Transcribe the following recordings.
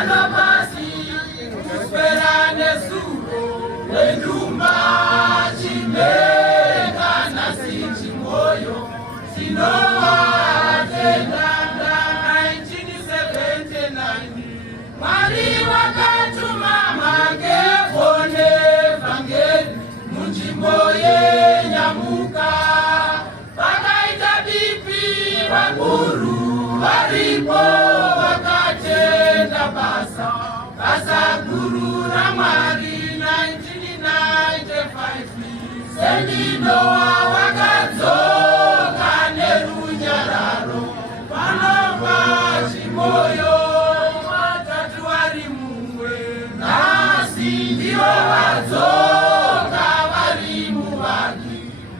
anabasi usperane suro wendumba chimeka nasi chimoyo sinowa tendanga 1979 Mwari wakatuma magefone vangeli munjimbo yenyamuka vakaita bipi vakuru varipo vakatenda basa guru raMwari 1995 sendinowa vakadzoka nerunyararo vanova chimoyo vatatu vari mumwe nhasi ndivo vadzoka vari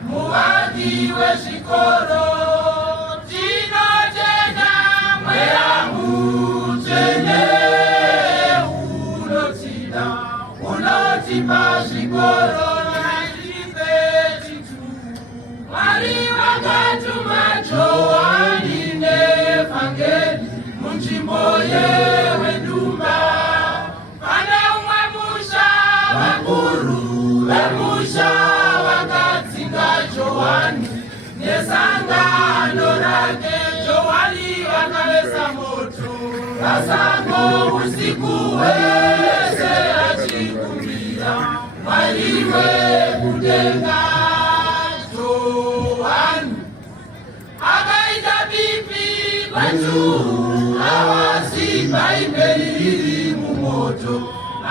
muvaki wezvikoro tinotenda mweya mutsvene unotipa zvikoro 1932 Mwari vakatuma Johani nevhangeri munzvimbo yewendumba pane umwe musha vakuru vemusha vakadzinga Johani nesangano rake Johani vakavesa moto pasango usiku wese achikumbira Mwari wekudenga Johani akaita bipi vantu havasi vaimberiri mumoto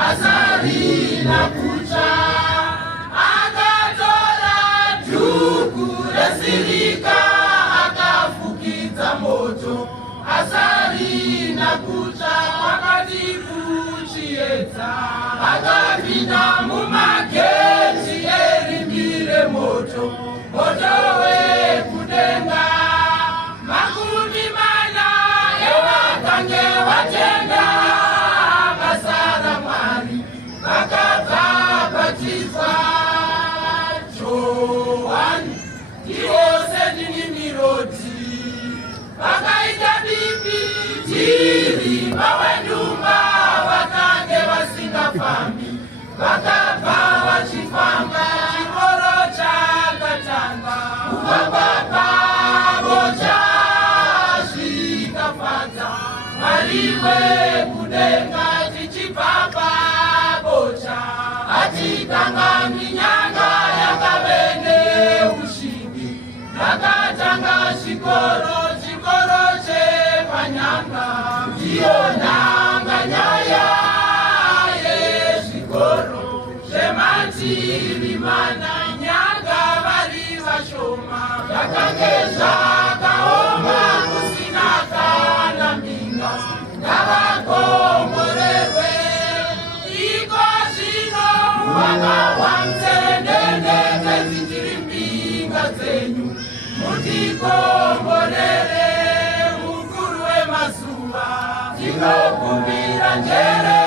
asarina kucha akatora dhuku resirika akafukidza moto asarina kucha wakati kuchiedza akapinda mumageti erimbire moto wekudenga makumi mana evakange vatenda basa raMwari vakabva bhatizwa Johani ivo sendinimiroti vakaita bipi tiri vawendumba vakange vasingafambi vakabva vachifamba chikoro chakatanga kuvamba pavo chazvikafadza Mwari wekudenga tichibva pabocha hatikanganwi nyanga yakave neushingi yakatanga chikoro chepanyanga ndiyo nhanga nyaya yezvikoro zvemativi mana nyanga vari vashoma zvakange zvakaoma kusina kana mbinga ngavakomborerwe iko zvino vakawa mutserendende dzedzichiri mbinga dzenyu mutikomborere mukuru wemazuva tinokumbira njere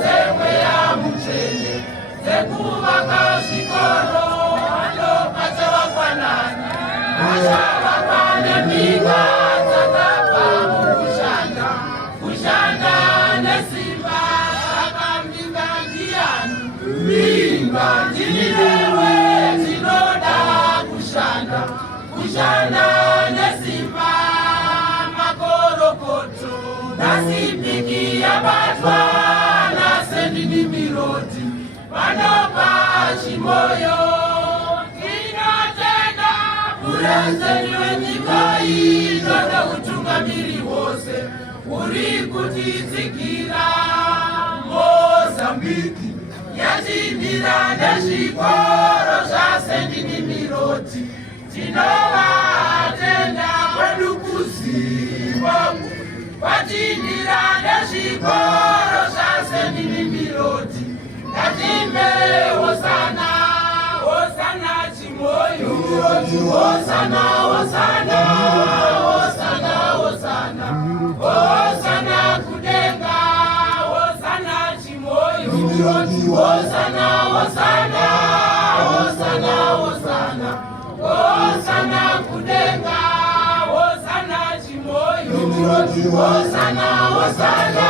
dzemweya mutsvene dzekuvaka zvikoro vanopata vakwanani vachavakwa nembinga dzakabva mukushanda nesimba saka mbinga ndiyani mbinga ndininewe tinoda kushanda nesimba makorokoto nasipiki yabatwa nasendinimiroti vanopa chimoyo tinotenda purezidenti wenyika inoda utungamiri wose uri kutitsigira Mozambiki yatindira nezvikoro zvasendinimiroti tinovatenda kwedu kuZimbabwe kwatindira nezvikoro zvasendinimiroti ngatimbe hosana hosana chimoyo hosana hosana hosana hosana hosana kudenga hosana chimoyo hosana hosana hosana hosana hosana kudenga hosana chimoyo hosana hosana